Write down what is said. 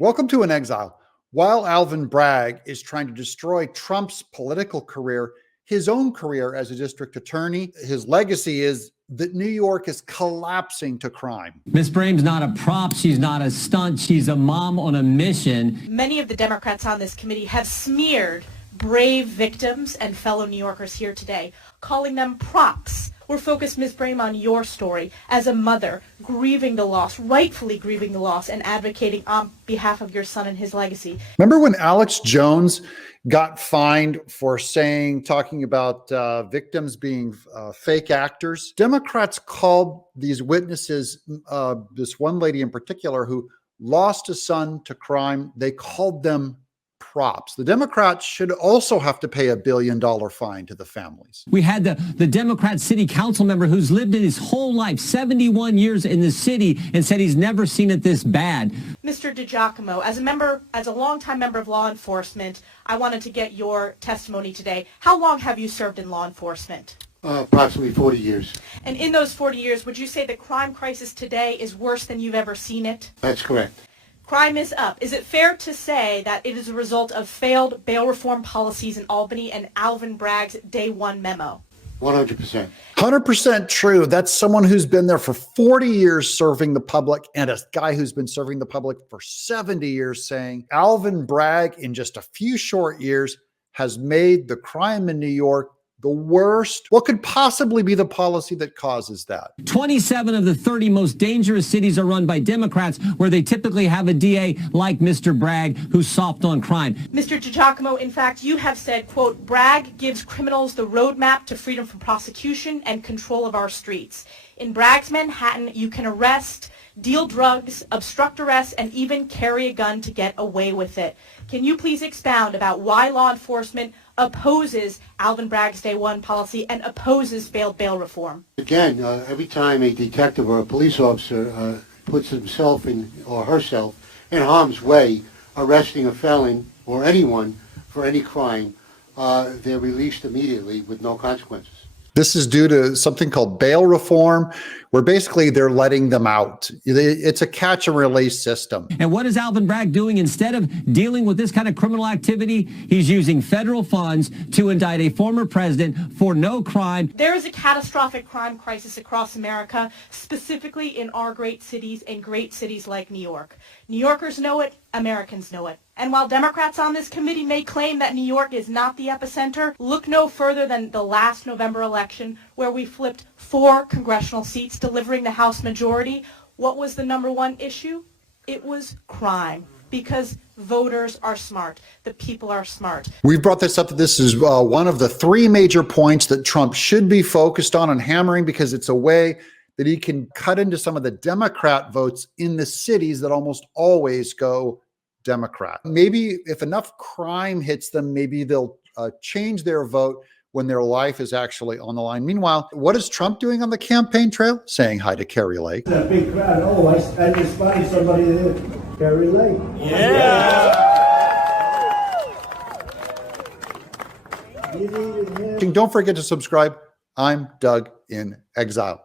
Welcome to In Exile. While Alvin Bragg is trying to destroy Trump's political career, his own career as a district attorney, his legacy is that New York is collapsing to crime. Ms. Brame's not a prop. She's not a stunt. She's a mom on a mission. Many of the Democrats on this committee have smeared brave victims and fellow New Yorkers here today, calling them props. We're focused, Ms. Brame, on your story as a mother grieving the loss, rightfully grieving the loss, and advocating on behalf of your son and his legacy. Remember when Alex Jones got fined for talking about victims being fake actors? Democrats called these witnesses, this one lady in particular who lost a son to crime, they called them props. The Democrats should also have to pay $1 billion fine to the families. We had the Democrat city council member who's lived in his whole life, 71 years in the city, and said he's never seen it this bad. Mr. DiGiacomo, as a longtime member of law enforcement, I wanted to get your testimony today. How long have you served in law enforcement? Approximately 40 years. And in those 40 years, would you say the crime crisis today is worse than you've ever seen it? That's correct. Crime is up. Is it fair to say that it is a result of failed bail reform policies in Albany and Alvin Bragg's Day One memo? 100%. 100% true. That's someone who's been there for 40 years serving the public, and a guy who's been serving the public for 70 years saying Alvin Bragg in just a few short years has made the crime in New York the worst. What could possibly be the policy that causes that? 27 of the 30 most dangerous cities are run by Democrats, where they typically have a DA like Mr. Bragg, who's soft on crime. Mr. DiGiacomo, in fact, you have said, quote, Bragg gives criminals the roadmap to freedom from prosecution and control of our streets. In Bragg's Manhattan, you can arrest, deal drugs, obstruct arrest, and even carry a gun to get away with it. Can you please expound about why law enforcement opposes Alvin Bragg's Day One policy and opposes failed bail reform? Again, every time a detective or a police officer puts himself or herself in harm's way, arresting a felon or anyone for any crime, they're released immediately with no consequences. This is due to something called bail reform, where basically they're letting them out. It's a catch and release system. And what is Alvin Bragg doing? Instead of dealing with this kind of criminal activity, he's using federal funds to indict a former president for no crime. There is a catastrophic crime crisis across America, specifically in our great cities and great cities like New York. New Yorkers know it, Americans know it. And while Democrats on this committee may claim that New York is not the epicenter, look no further than the last November election, where we flipped 4 congressional seats, delivering the House majority. What was the number one issue? It was crime, because voters are smart. The people are smart. We've brought this up that this is one of the 3 major points that Trump should be focused on and hammering, because it's a way that he can cut into some of the Democrat votes in the cities that almost always go Democrat. Maybe if enough crime hits them, maybe they'll change their vote when their life is actually on the line. Meanwhile, what is Trump doing on the campaign trail? Saying hi to Carrie Lake. A big crowd. Oh, I just spotted somebody there. Carrie Lake. Yeah. Don't forget to subscribe. I'm Doug in Exile.